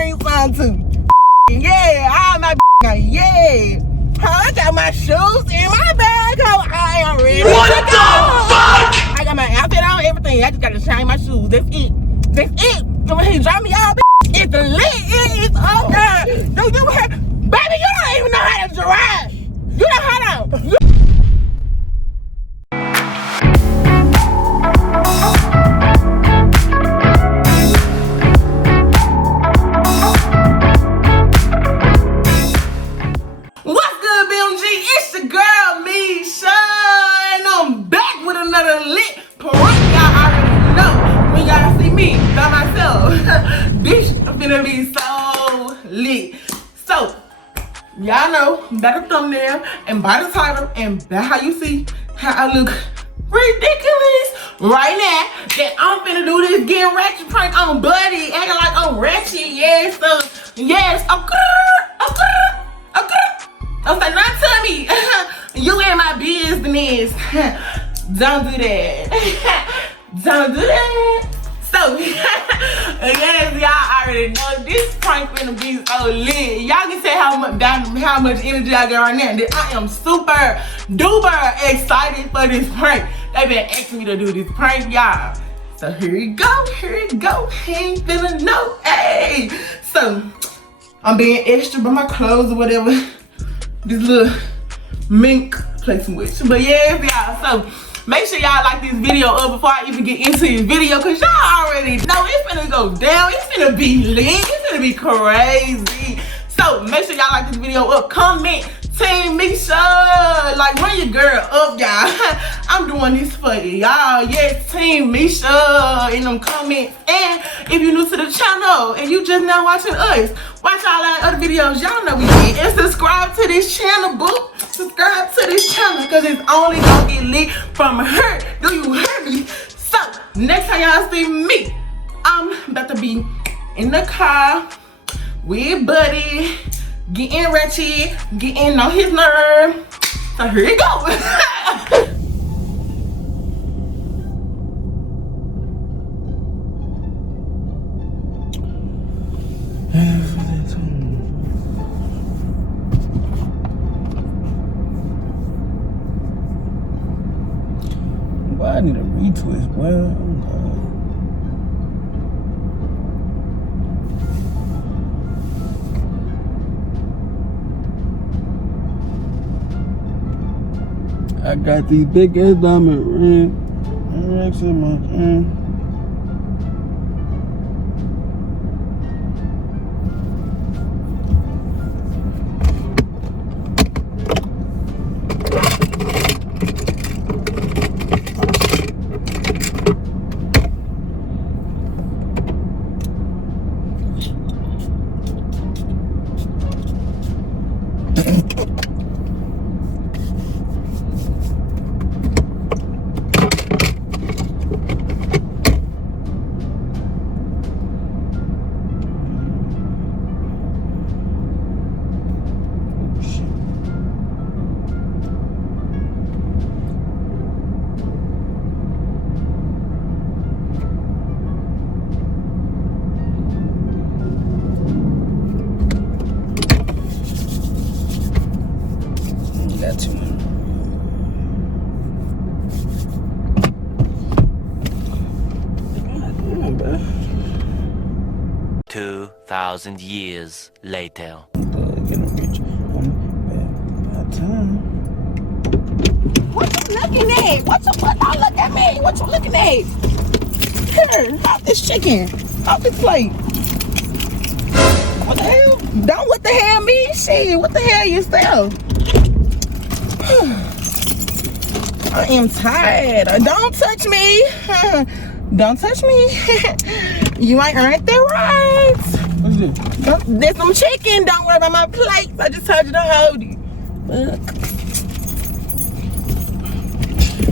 bring some too. Yeah, all my yeah. I got my shoes in my bag. I am ready. What the fuck? I got my outfit on, everything. I just gotta shine my shoes. That's it. That's it. So when he drop me out, it's lit. It's over. Do you have, baby? You don't even know how to drive. You know how to. What's good, BMG? It's your girl, Misha, and I'm back with another lit prank. Y'all already know when y'all see me by myself. This finna be so lit. So, y'all know by the thumbnail and by the title and by how you see how I look ridiculous right now that I'm finna do this getting ratchet prank on Buddy, acting like I'm Ratchet. Yes, yes, don't say nothing to me. You in my business. Don't do that. Don't do that. So, yes, y'all already know this prank finna be so lit. Y'all can say how much energy I got right now. That I am super duper excited for this prank. They been asking me to do this prank, y'all. So here you go, here you go. Ain't finna know, hey. So, I'm being extra by my clothes or whatever. This little mink placing with. But yes, y'all. So make sure y'all like this video up before I even get into this video, cause y'all already know it's finna go down. It's finna be lit. It's finna be crazy. So make sure y'all like this video up. Comment Team Misha. Like run your girl up, y'all. I'm doing this for y'all. Yes, Team Misha in them comments. And if you're new to the channel and you just now watching us, watch all our other videos. Y'all know we did. And subscribe to this channel, boo. Subscribe to this channel because it's only gonna get lit from her. Do you hear me? So next time y'all see me, I'm about to be in the car with Buddy, getting Ratchet, getting on his nerve. So here you go. Well, I need a retwist, well. I got these big ass diamond rings in my hand. Got too much. God damn, bro. 2,000 years later. What you looking at? What you don't look at me? What you looking at? Here, off this chicken. Off this plate. What the hell? Don't what the hell me? Shit, what the hell yourself? I am tired. Don't touch me. Don't touch me. You ain't earned that right. What's this? There's some chicken. Don't worry about my plates. I just told you to hold it. Look.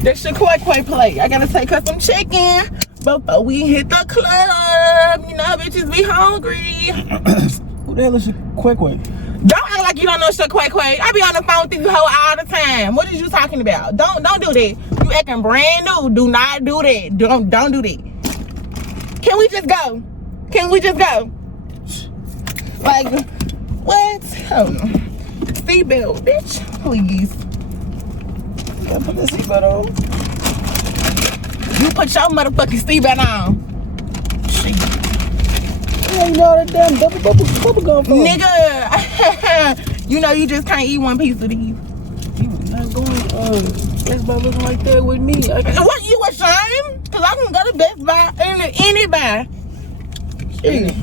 That's your quay plate. I gotta take her some chicken before we hit the club. You know, bitches be hungry. Who the hell is your quay? Don't act like you don't know Shaq Quay. I be on the phone with you hoe all the time. What is you talking about? Don't do that. You acting brand new. Do not do that. Don't do that. Can we just go? Can we just go? Like, what? Seatbelt, bitch, please. Yeah, put the seatbelt on. You put your motherfucking seatbelt on. Shit. Yeah, you know all that damn bubble gum for. Nigga, you know you just can't eat one piece of these. You not going Best Buy looking like that with me. What, you ashamed? Cause I can go to Best Buy, any buy. Shit.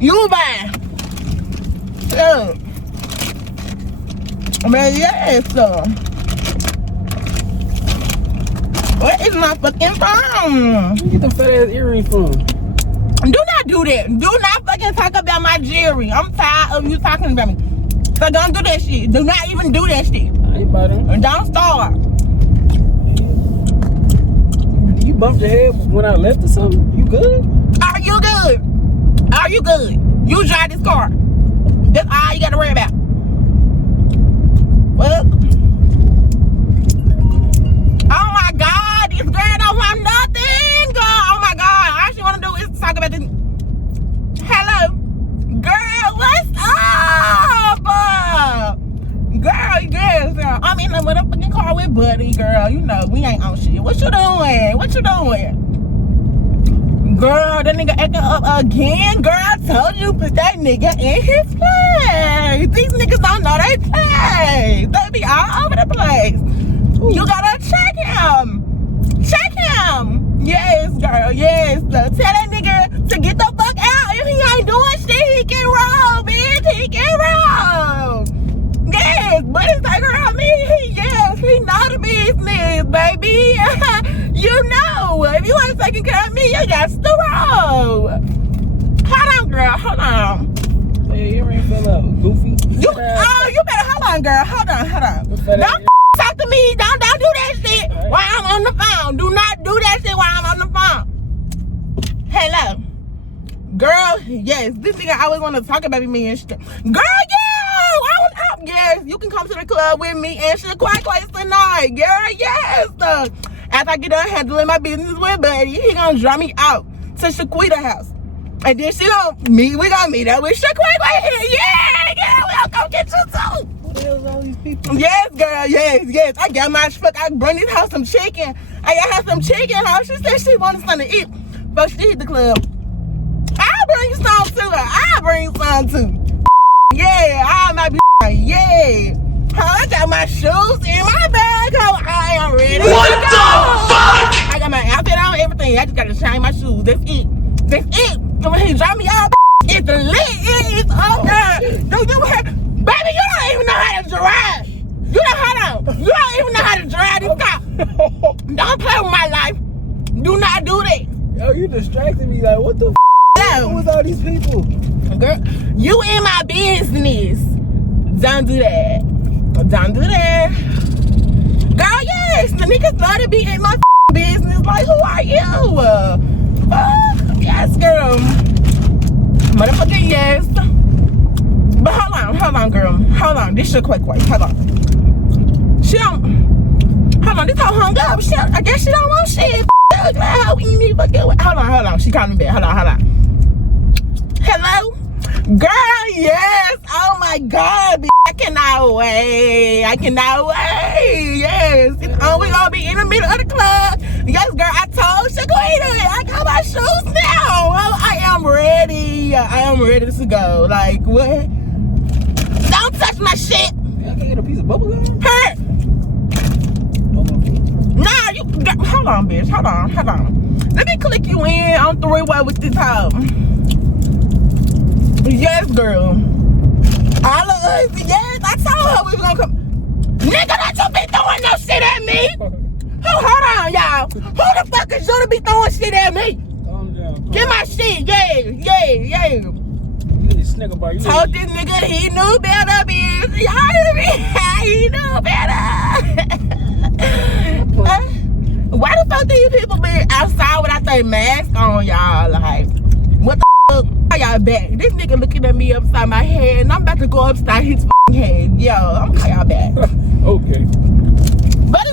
You buy. Yeah. Man, yes, sir. What is my fucking phone? Where you get them fat ass earrings from? Do not do that. Do not fucking talk about my jewelry. I'm tired of you talking about me. So don't do that shit. Do not even do that shit. I ain't buy them. And don't start. You bumped your head when I left or something? You good? Are you good? Are you good? You drive this car. That's all you gotta worry about. Well, oh my God, this girl don't want nothing, girl. Oh my God, all she wanna do is talk about this. Hello, girl, what's up? Girl, yes, girl. I'm in the motherfucking car with Buddy, girl. You know, we ain't on shit. What you doing? What you doing? Girl, that nigga acting up again. Girl, I told you put that nigga in his place. These niggas don't know they place. They be all over the place. Ooh. You gotta check him. Check him. Yes, girl, yes. So tell that nigga to get the fuck out. If he ain't doing shit, he can roll, bitch. He can roll. Yes, but it's like, girl, me, yes, he know the business, baby. You know, if you ain't taking care of me, you got to roll. Hold on, girl, hold on. Hey, your earring fell out, goofy. You better, hold on, girl, hold on. Don't talk to me, don't do that shit while I'm on the phone. Do not do that shit while I'm on the phone. Hello. Girl, yes, this nigga always want to talk about me and shit. Girl, yeah. Yes, you can come to the club with me and shit quite tonight, girl. Yes. After I get done handling my business with Buddy, he gonna drop me out to Shaquita's house, and then we gonna meet up with Shaquita here. Yeah, girl, we gonna come get you too. Who the hell's all these people? Yes, girl. Yes. I got my fuck. I bring this house some chicken. I got her some chicken. Huh? She said she wanted something to eat, but she hit the club. I'll bring you some too. I'll bring some too. Yeah, I might be. Yeah. I got my shoes in my bag. I am ready. What the fuck? I got my outfit on, everything. I just gotta shine my shoes. That's it. And when he drop me out, it's lit. It's up there. Baby, you don't even know how to drive. You don't even know how to drive this car. Don't play with my life. Do not do that. Yo, you distracted me. Like, what the No. Who's all these people? Girl, you in my business. Don't do that. Don't do that. Girl, yes, the niggas love to be in my business. Like, who are you? Yes, girl. Motherfucking yes. But hold on, girl. Hold on. This shit quick. Hold on. Hold on, this hoe hung up. I guess she don't want shit. Hold on. She calling me back. Hold on. Hello? Girl, yes. Oh my God, bitch. I cannot wait. Yes. We gonna be in the middle of the club. Yes, girl, I told Shaquita. I got my shoes now. I am ready. To go. Like, what? Don't touch my shit. I can get a piece of bubble gum. Hurt. Nah, hold on, bitch. Hold on. Let me click you in on three-way with this hoe. Yes, girl. All of us, yes. I told her we was gonna come. Nigga, don't you be throwing no shit at me. Hold on, y'all. Who the fuck is you to be throwing shit at me? Calm down. Get my shit, yeah. You need a Snicker bar. Told this nigga he knew better, bitch. Y'all hear me? He knew better. Why the fuck do you people be outside without their mask on, y'all? Like, what the fuck? Y'all back. This nigga looking at me upside my head, and I'm about to go upside his head. Yo, I'm call y'all back. Okay. Buddy,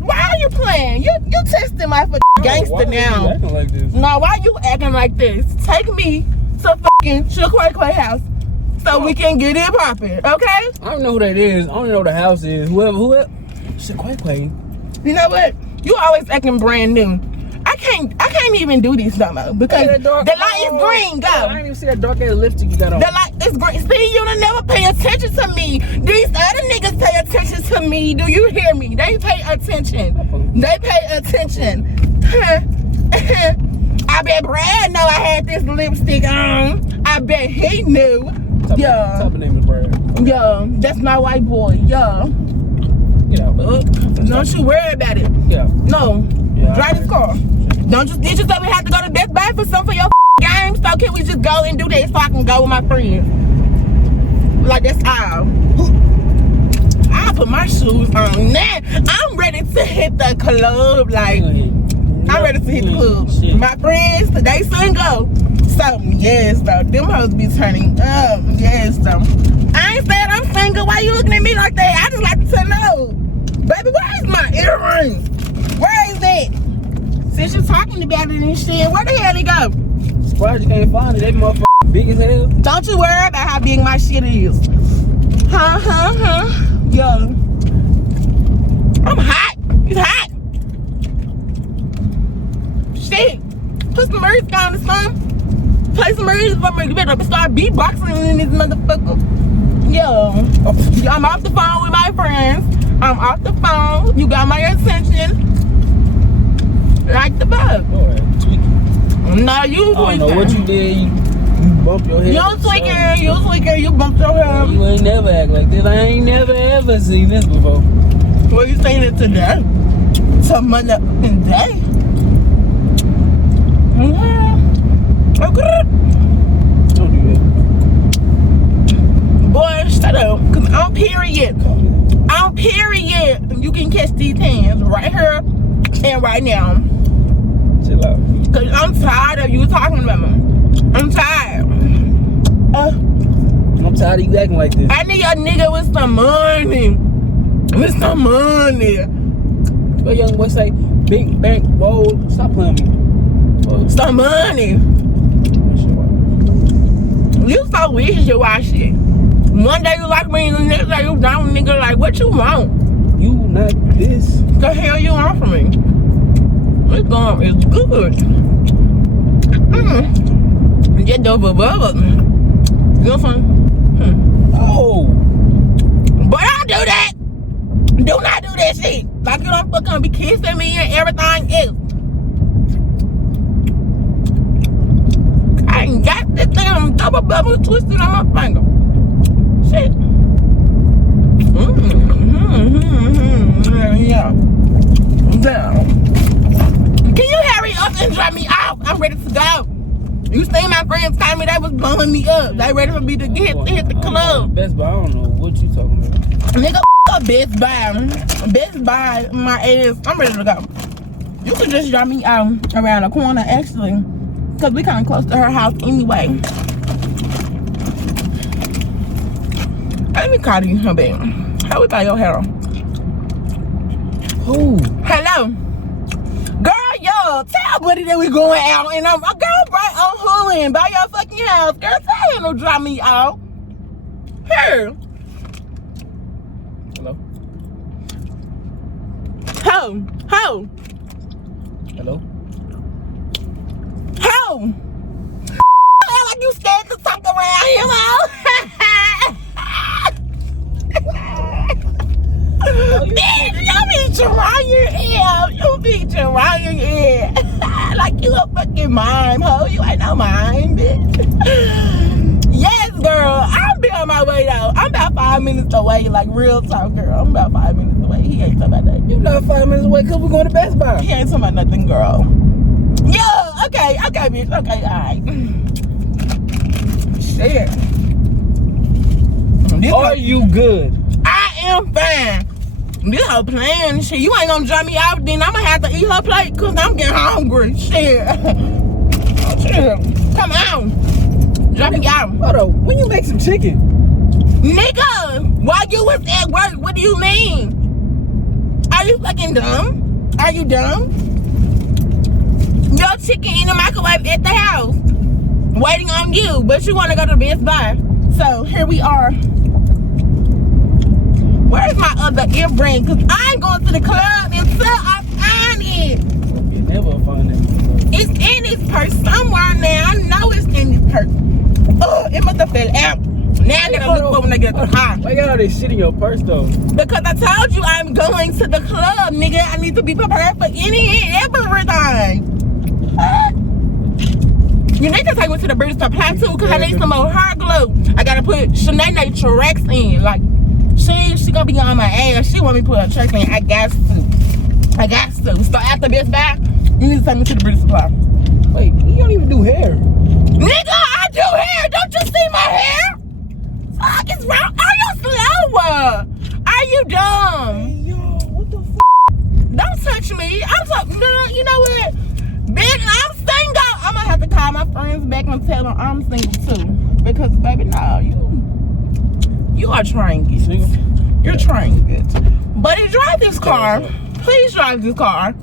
why are you playing? You testing my gangster now. Why you acting like this? No, why you acting like this? Take me to fucking Quay house so we can get it popping, okay? I don't know who that is. I don't know the house is. Whoever. Shit, Quay. You know what? You always acting brand new. I can't even do this no more because the light is green. Go. I didn't even see that dark ass lipstick you got on. The light is green. See, you don't never pay attention to me. These other niggas pay attention to me. Do you hear me? They pay attention. They pay attention. I bet Brad know I had this lipstick on. I bet he knew. Yeah. Top of name is Brad. Yeah, that's my white boy. Yeah. Get out, bud. Don't you worry about it. Yeah. No. Yeah, Drive this car. Don't you did you say we have to go to Best Buy for some for your games? So can we just go and do this so I can go with my friends? Like that's all. I'll put my shoes on now. I'm ready to hit the club. Like I'm ready to hit the club. Shit. My friends today single. So yes though. Them hoes be turning up. Yes though. I ain't said I'm single. Why you looking at me like that? I just like to know. Baby, where is my earring? Where is it? Since you're talking about it and shit, where the hell it go? Surprised you can't find it. That motherfucker big as hell. Don't you worry about how big my shit is. Yo. I'm hot. It's hot. Shit. Put some music on or something. Play some music for me. You better start beatboxing in this motherfucker. Yo. I'm off the phone with my friends. I'm off the phone. You got my attention. Like the bug. No, you I don't know what you did. You bumped your head. You tweaking. You bumped your head. You ain't never act like this. I ain't never ever seen this before. Well, you saying it today? Some motherfucking day. Okay. Don't do that. Boy, shut up. Cause I'm period. You can catch these hands right here and right now. Chill out. Cause I'm tired of you talking about me. I'm tired. I'm tired of you acting like this. I need a nigga with some money. What young boy say? Big bank, whoa. Stop playing with me. Whoa. Some money. You so wishy-washy. One day you like me and the next day you don't, nigga. Like, what you want? You not this. The hell you want from me? It's good. Get over bubble. You know something? Oh. But I don't do that. Do not do that shit. Like you don't fucking be kissing me and everything else. I ain't got this damn double bubble twisted on my finger. Shit. Yeah. Down. Can you hurry up and drop me off? I'm ready to go. You seen my friends call me, they was bumming me up. They ready for me to hit the club. Best Buy, I don't know what you talking about. Nigga, Best Buy. Best Buy, my ass. I'm ready to go. You could just drop me out around the corner, actually. Because we kind of close to her house anyway. Let me call you, her baby. How we buy your hair? Who? Hello. Girl, yo, tell Buddy that we going out and I'm a girl right on Hooling by your fucking house. Girl, tell him to drop me out. Here. Hello? Ho. Hello? Like you scared to talk around him, ho. Bitch, you be trying your head. Like you a fucking mime, ho. You ain't no mime, bitch. Yes, girl. I'll be on my way, though. I'm about 5 minutes away, like real talk, girl. I'm about 5 minutes away. He ain't talking about that. You not 5 minutes away because we're going to Best Buy. He ain't talking about nothing, girl. Yeah, okay, bitch. Okay, all right. Shit. Are you good? I am fine. This whole plan, shit. You ain't gonna drop me out, then I'm gonna have to eat her plate because I'm getting hungry. Shit. Shit. Come on. Drop me out. Hold on. When you make some chicken? Nigga, while you was at work, what do you mean? Are you fucking dumb? Are you dumb? Your chicken in the microwave at the house. waiting on you, but you want to go to Best Buy. So here we are. Where's my other earring? Cause I ain't going to the club until I find it. You never find it. It's in this purse somewhere now. I know it's in this purse. Oh, it must have fell out. Now I gotta look for when I get to the car. Why you got all this shit in your purse though? Because I told you I'm going to the club, nigga. I need to be prepared for any and everything. You need to take me to the British supply too, because I need some more hair glue. I gotta put Shanae Trex in. Like, she gonna be on my ass. She want me to put a Trex in. I got to. So after Best Buy, you need to take me to the British supply. Wait, you don't even do hair. Nigga, I do hair. Don't you see my hair? Fuck is wrong? Are you slow? Are you dumb? Hey, yo, what the f? Don't touch me. I'm so, no, you know what? Bitch, I'm single. I'm gonna have to call my friends back and tell them I'm single too. Because, baby, no, you are trying it. Single? You're trying it. Buddy, drive this car. Please drive this car.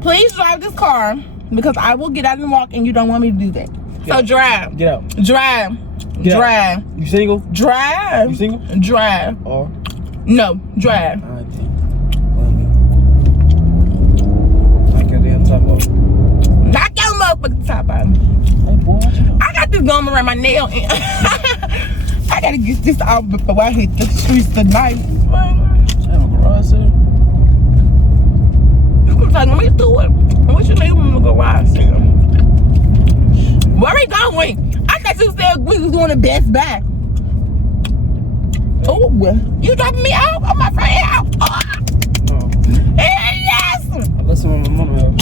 Please drive this car. Because I will get out and walk and you don't want me to do that. So drive. Get out. Drive. Get Drive. out. You single? Drive. You single? Drive. Or? No, drive. Alright then. Love me. Knock your damn top off. Knock your motherfucking top out. Hey boy, what you doing? I got this gum around my nail and I gotta get this off before I hit the streets tonight. Have a garage sale? I'm talking me through it. What you leave them to go ride sale? Where we going? I thought you said we was going to Best Buy. Oh, you dropping me out? Oh, my friend out. Oh. No. Hell yes. I listen to my mama have.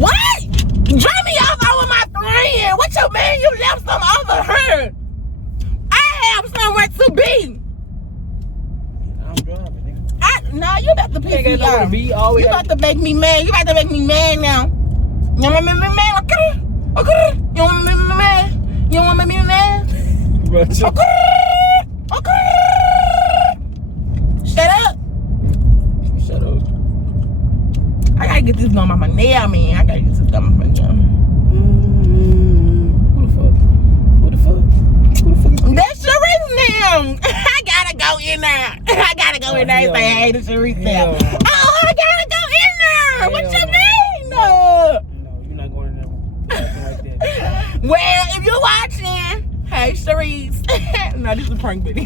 What? Drop me off over my friend. What you mean you left some over her? I have somewhere to be. I'm driving, nigga. Nah, you about to piss me off. You about to make me mad. You about to make me mad now. You want me to make me mad? Okay. You want me to make me mad? You want me to make me mad? Ratchet. Okay. Shut up. Shut up. I gotta get this gum off my nail, man. I gotta get this gum off my nail. Who the fuck? That's Sharice now. I gotta go in there. I gotta go in there and say, hey, this Sharice now. Oh, I gotta go in there. What you mean? No, you're not going in there like that. Well, if you're watching, hey, Sharice. No, this is a prank video.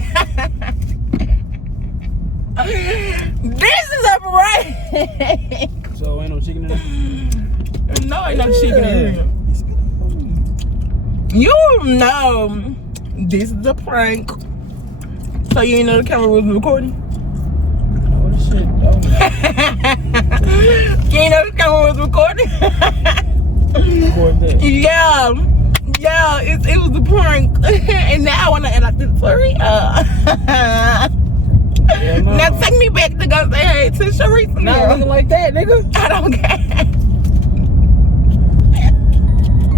This is a prank. So ain't no chicken in there? No, ain't no chicken in here. You know, this is a prank. So you ain't know the camera was recording? Oh, shit. Oh, You ain't know the camera was recording? Record that. Yeah, it was a prank. And now I want to end up this story. Yeah, no. Now take me back to go say hey to Sharice. Not looking like that, nigga. I don't care.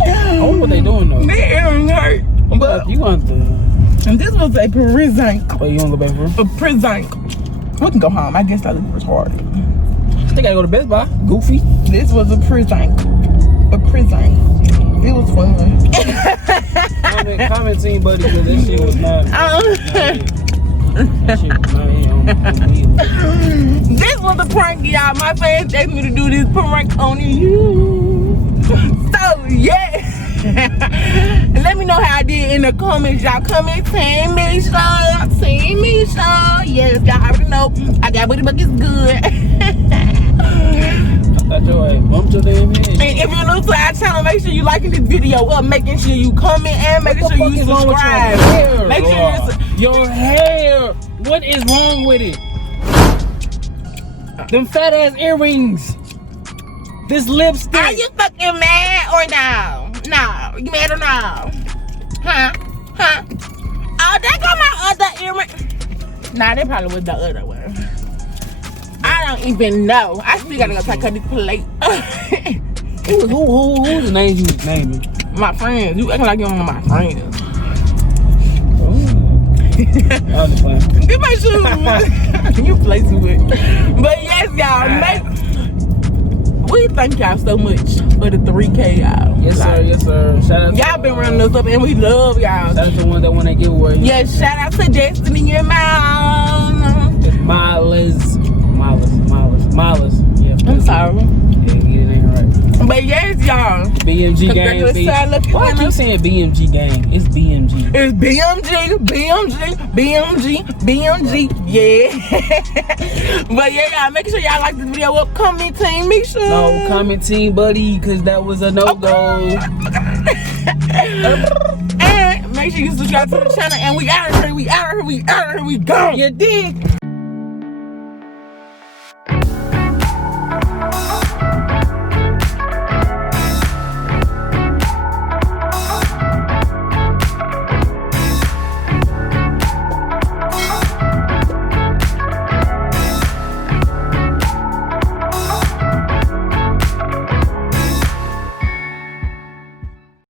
I wonder what they doing though. Their earring hurt. But You want to? and this was a prison. Wait, you want to go back for? A prison. We can go home. I guess I look retarded. I think I gotta go to Best Buy. Goofy. This was a prison. A prison. It was fun. Comment team, buddy, because that shit was not. That shit was not me. This was a prank, y'all. My fans asked me to do this prank on you. So, yeah. Let me know how I did in the comments. Y'all comment, Team Misha. Team Misha. Yes, y'all already know. I got Buddy Buckets good. I your ass bumped your damn head. And if you're new to our channel, make sure you liking this video up, making sure you comment, and making sure you subscribe. Make sure your hair. What is wrong with it? Them fat ass earrings. This lipstick. Are you fucking mad or no? No, you mad or no? Huh? Oh, there go my other earring. Nah, that probably was the other one. I don't even know. I still gotta go take her this plate. Who's the name you was naming? My friends. You acting like you're one of my friends. I was just playing. Get my shoes. You play too much. But yes, y'all. We thank y'all so much for the 3K, y'all. Yes, sir. Like, Yes, sir. Shout out. Y'all been running us up, and we love y'all. Shout out to the ones that want that giveaway. Yeah, shout out to Destiny and Mom. It's Miles. Yeah. I'm sorry. Yeah, get it ain't right. But yes, y'all. BMG gang. Why I keep saying BMG gang? It's BMG. It's BMG, yeah. But yeah, y'all, make sure y'all like this video up. Comment Team Misha. No, comment Team Buddy, because that was a no-go. And make sure you subscribe to the channel. And we out of here, we go. You dig?